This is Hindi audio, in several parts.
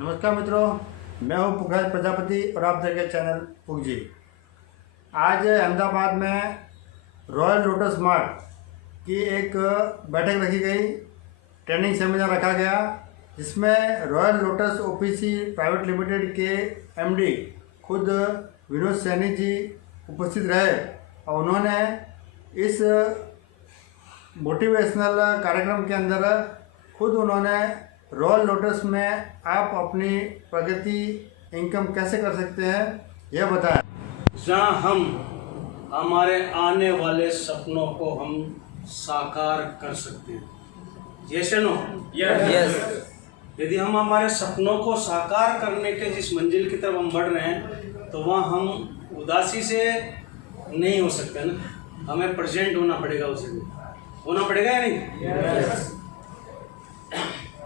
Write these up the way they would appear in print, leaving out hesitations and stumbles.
नमस्कार मित्रों, मैं हूं पुखराज प्रजापति और आप देख रहे चैनल पुख जी। आज अहमदाबाद में रॉयल लोटस मार्ट की एक बैठक रखी गई, ट्रेनिंग सेमिनार रखा गया, जिसमें royal lotus OPC private limited के एमडी खुद विनोद सैनी जी उपस्थित रहे और उन्होंने इस मोटिवेशनल कार्यक्रम के अंदर खुद उन्होंने रॉयल लोटस में आप अपनी प्रगति इनकम कैसे कर सकते हैं यह बताया। जहाँ हम हमारे आने वाले सपनों को हम साकार कर सकते हैं। Yes no? यस। यदि हम हमारे सपनों को साकार करने के जिस मंजिल की तरफ हम बढ़ रहे हैं तो वहाँ हम उदासी से नहीं हो सकते ना, हमें प्रेजेंट होना पड़ेगा, उसे भी होना पड़ेगा या नहीं? यस।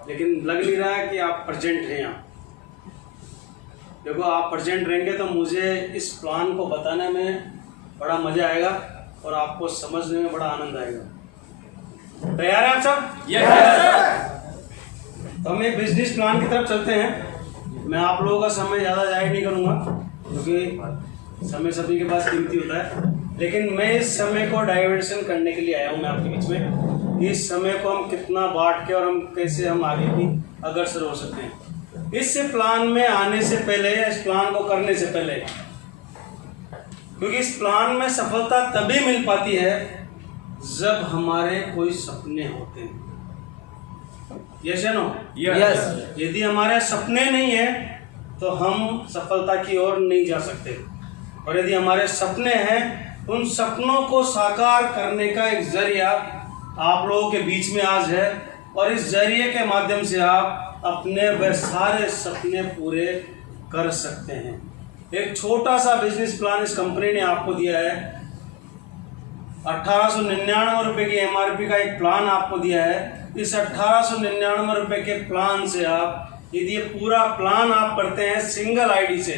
लेकिन लग नहीं रहा है कि आप प्रेजेंट हैं यहाँ। देखो, आप प्रेजेंट रहेंगे तो मुझे इस प्लान को बताने में बड़ा मज़ा आएगा और आपको समझने में बड़ा आनंद आएगा। तैयार हैं आप सब? यस। तो हम एक बिजनेस प्लान की तरफ चलते हैं। मैं आप लोगों का समय ज़्यादा जाया नहीं करूँगा क्योंकि समय सभी के पास कीमती होता है, लेकिन मैं इस समय को डाइवर्शन करने के लिए आया हूँ मैं आपके बीच में। इस समय को हम कितना बांट के और हम कैसे हम आगे भी अग्रसर हो सकते हैं। इस प्लान में आने से पहले, इस प्लान को करने से पहले, क्योंकि इस प्लान में सफलता तभी मिल पाती है जब हमारे कोई सपने होते हैं। यस या नो? यस। यदि हमारे सपने नहीं है तो हम सफलता की ओर नहीं जा सकते, और यदि हमारे सपने हैं उन सपनों को साकार करने का एक जरिया आप लोगों के बीच में आज है, और इस जरिए के माध्यम से आप अपने वह सारे सपने पूरे कर सकते हैं। एक छोटा सा बिजनेस प्लान इस कंपनी ने आपको दिया है। 1899 रुपये की MRP का एक प्लान आपको दिया है। इस 1899 रुपये के प्लान से आप, यदि ये पूरा प्लान आप करते हैं सिंगल आईडी से,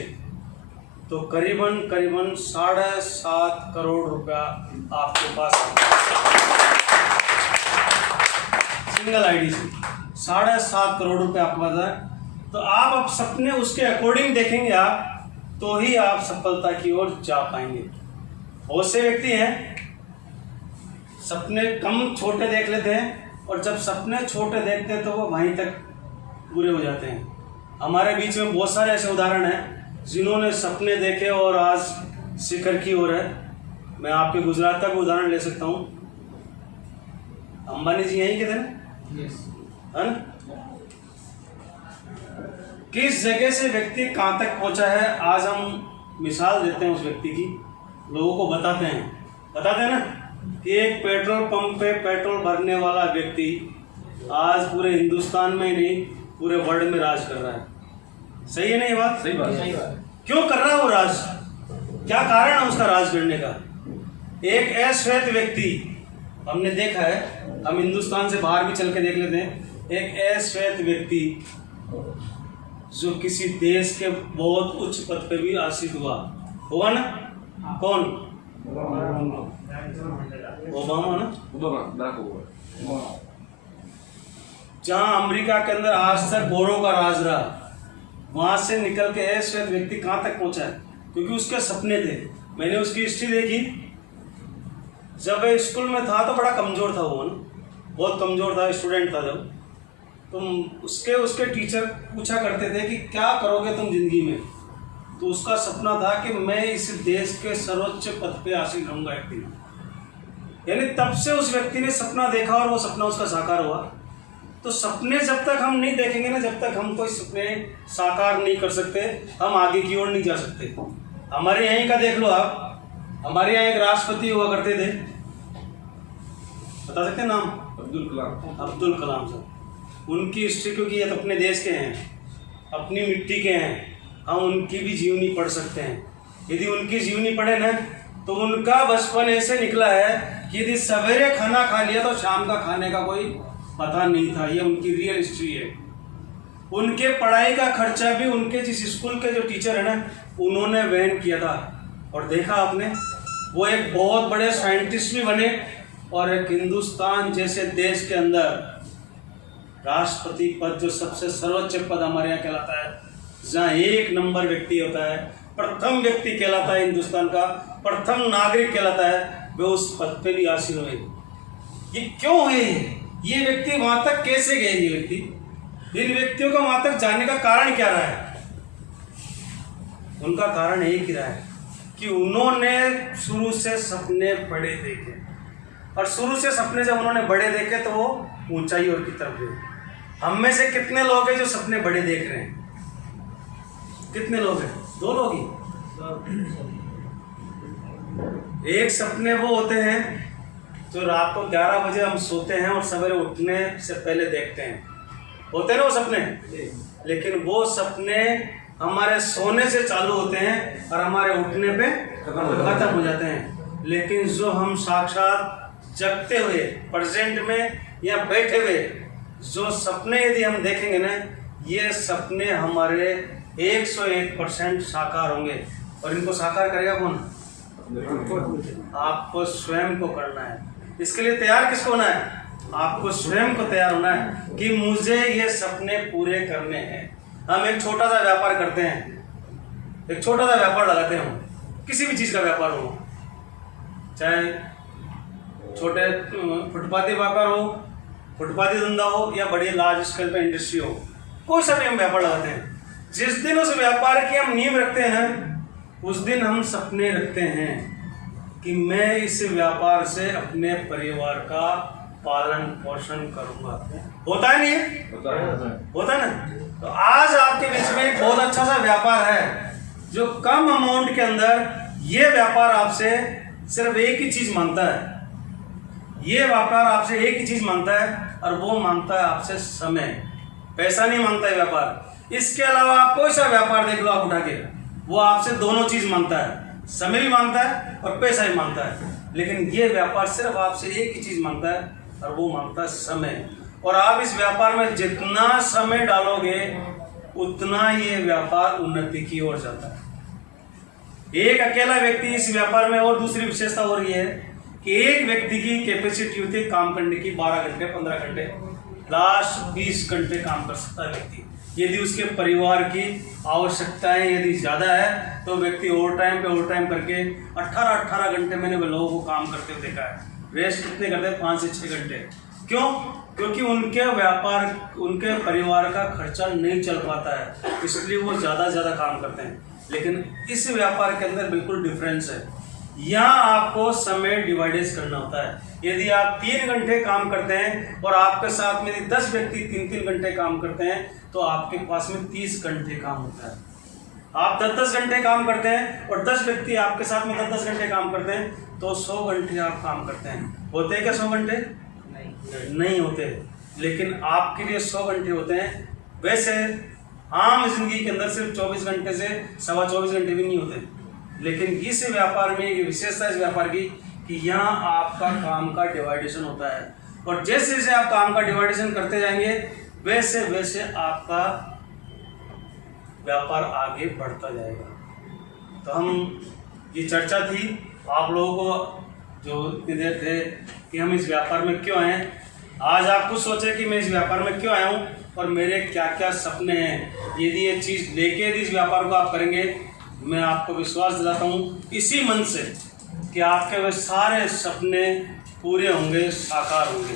तो करीबन 7.5 करोड़ रुपया आपके पास आता है। सिंगल आईडी से 7.5 करोड़ रुपये आपके पास है। तो आप अब सपने उसके अकॉर्डिंग देखेंगे आप, तो ही आप सफलता की ओर जा पाएंगे। बहुत से व्यक्ति हैं सपने कम छोटे देख लेते हैं, और जब सपने छोटे देखते हैं तो वो वहीं तक पूरे हो जाते हैं। हमारे बीच में बहुत सारे ऐसे उदाहरण हैं जिन्होंने सपने देखे और आज शिखर की ओर है। मैं आपके गुजरात का भी उदाहरण ले सकता हूँ। अंबानी जी यहीं के थे ना? है ना? किस जगह से व्यक्ति कहाँ तक पहुँचा है, आज हम मिसाल देते हैं उस व्यक्ति की, लोगों को बताते हैं ना कि एक पेट्रोल पंप पे पेट्रोल भरने वाला व्यक्ति आज पूरे हिंदुस्तान में ही नहीं पूरे वर्ल्ड में राज कर रहा है। सही है नहीं ये बात? सही बात। क्यों कर रहा है वो राज? क्या कारण है उसका राज करने का? एक अश्वेत व्यक्ति, हमने देखा है, हम हिंदुस्तान से बाहर भी चल के देख लेते हैं, एक अश्वेत व्यक्ति जो किसी देश के बहुत उच्च पद पे भी आसीन हुआ ना? कौन? ओबामा ना? जहाँ अमेरिका के अंदर आज तक गोरों का राज रहा, वहां से निकल के अश्वेत व्यक्ति कहाँ तक पहुंचा है? क्योंकि उसके सपने थे। मैंने उसकी हिस्ट्री देखी। जब वह स्कूल में था तो बड़ा कमज़ोर था वो ना, बहुत कमज़ोर था, स्टूडेंट था जब। तो उसके टीचर पूछा करते थे कि क्या करोगे तुम ज़िंदगी में? तो उसका सपना था कि मैं इस देश के सर्वोच्च पद पे हासिल रहूँगा एक दिन। यानी तब से उस व्यक्ति ने सपना देखा और वो सपना उसका साकार हुआ। तो सपने जब तक हम नहीं देखेंगे ना, जब तक हम कोई सपने साकार नहीं कर सकते, हम आगे की ओर नहीं जा सकते। हमारे यहीं का देख लो आप, हमारे यहाँ एक राष्ट्रपति हुआ करते थे, बता सकते हैं नाम? अब्दुल कलाम साहब। उनकी हिस्ट्री, क्योंकि ये तो अपने देश के हैं, अपनी मिट्टी के हैं, हम उनकी भी जीवनी पढ़ सकते हैं। यदि उनकी जीवनी पढ़े ना, तो उनका बचपन ऐसे निकला है कि यदि सवेरे खाना खा लिया तो शाम का खाने का कोई पता नहीं था। ये उनकी रियल हिस्ट्री है। उनके पढ़ाई का खर्चा भी उनके जिस स्कूल के जो टीचर है ना, उन्होंने वहन किया था। और देखा आपने, वो एक बहुत बड़े साइंटिस्ट भी बने और एक हिंदुस्तान जैसे देश के अंदर राष्ट्रपति पद जो सबसे सर्वोच्च पद हमारे यहाँ कहलाता है, जहाँ 1 नंबर व्यक्ति होता है, प्रथम व्यक्ति कहलाता है, हिंदुस्तान का प्रथम नागरिक कहलाता है, वे उस पद पे भी आसीन हुए। ये क्यों हुए? ये व्यक्ति वहां तक कैसे गए? ये व्यक्ति, इन व्यक्तियों का वहां तक जाने का कारण क्या रहा है? उनका कारण एक ही रहा है कि उन्होंने शुरू से सपने बड़े देखे, और शुरू से सपने जब उन्होंने बड़े देखे तो वो ऊंचाई और की तरफ गए। हम में से कितने लोग हैं जो सपने बड़े देख रहे हैं? कितने लोग हैं? 2 लोग ही। एक सपने वो होते हैं जो रात को 11 बजे हम सोते हैं और सवेरे उठने से पहले देखते हैं, होते हैं ना वो सपने। लेकिन वो सपने हमारे सोने से चालू होते हैं और हमारे उठने पे खत्म हो जाते हैं। लेकिन जो हम साक्षात जगते हुए प्रेजेंट में या बैठे हुए जो सपने यदि हम देखेंगे ना, ये सपने हमारे 101% साकार होंगे। और इनको साकार करेगा कौन? आपको स्वयं को करना है। इसके लिए तैयार किसको होना है? आपको स्वयं को तैयार होना है कि मुझे ये सपने पूरे करने हैं। हम एक छोटा सा व्यापार करते हैं, एक छोटा सा व्यापार लगाते हो, किसी भी चीज़ का व्यापार हो, चाहे छोटे फुटपाथी व्यापार हो, फुटपाथी धंधा हो, या बड़ी लार्ज स्केल पे इंडस्ट्री हो, कोई सा भी हम व्यापार लगाते हैं। जिस दिन उस व्यापार की हम नींव रखते हैं, उस दिन हम सपने रखते हैं कि मैं इस व्यापार से अपने परिवार का पालन पोषण करूंगा। होता है नहीं है? होता है ना? तो आज आपके बीच में एक बहुत अच्छा सा व्यापार है जो कम अमाउंट के अंदर ये व्यापार आपसे सिर्फ एक ही चीज मांगता है। ये व्यापार आपसे एक ही चीज मांगता है, और वो मांगता है आपसे समय। पैसा नहीं मांगता है व्यापार। इसके अलावा आप कोई सा व्यापार देख लो आप उठा के, वो आपसे दोनों चीज मांगता है, समय भी मांगता है और पैसा भी मांगता है। लेकिन ये व्यापार सिर्फ आपसे एक ही चीज मांगता है, और वो मांगता है समय। और आप इस व्यापार में जितना समय डालोगे उतना ये व्यापार उन्नति की ओर जाता है। एक अकेला व्यक्ति इस व्यापार में, और दूसरी विशेषता हो रही है कि एक व्यक्ति की कैपेसिटी होती है काम करने की 12 घंटे 15 घंटे, लास्ट 20 घंटे काम कर सकता है व्यक्ति। यदि उसके परिवार की आवश्यकताएं यदि ज़्यादा है तो व्यक्ति ओवर टाइम करके 18 घंटे मैंने लोगों को काम करते हुए देखा है। रेस्ट कितने करते हैं? 5 से 6 घंटे। क्यों? क्योंकि उनके व्यापार, उनके परिवार का खर्चा नहीं चल पाता है, इसलिए वो ज़्यादा काम करते हैं। लेकिन इस व्यापार के अंदर बिल्कुल डिफरेंस है। यहाँ आपको समय डिवाइडेड करना होता है। यदि आप 3 घंटे काम करते हैं और आपके साथ में 10 व्यक्ति 3-3 घंटे काम करते हैं तो आपके पास में 30 घंटे काम होता है। आप 10-10 घंटे काम करते हैं और 10 व्यक्ति आपके साथ में 10-10 घंटे काम करते हैं तो 100 घंटे आप काम करते हैं। होते हैं क्या 100 घंटे? नहीं होते। लेकिन आपके लिए 100 घंटे होते हैं। वैसे आम जिंदगी के अंदर सिर्फ 24 घंटे से 24.25 घंटे भी नहीं होते। लेकिन इस व्यापार में ये विशेषता इस व्यापार की कि यहाँ आपका काम का डिवाइडेशन होता है, और जैसे जैसे आप काम का डिवाइडेशन करते जाएंगे वैसे वैसे आपका व्यापार आगे बढ़ता जाएगा। तो हम ये चर्चा थी आप लोगों को जो इतनी देर थे कि हम इस व्यापार में क्यों आए। आज आप कुछ सोचे कि मैं इस व्यापार में क्यों आया हूँ और मेरे क्या क्या सपने हैं। यदि ये चीज़ लेके यदि इस व्यापार को आप करेंगे, मैं आपको विश्वास दिलाता हूँ इसी मन से कि आपके वे सारे सपने पूरे होंगे, साकार होंगे।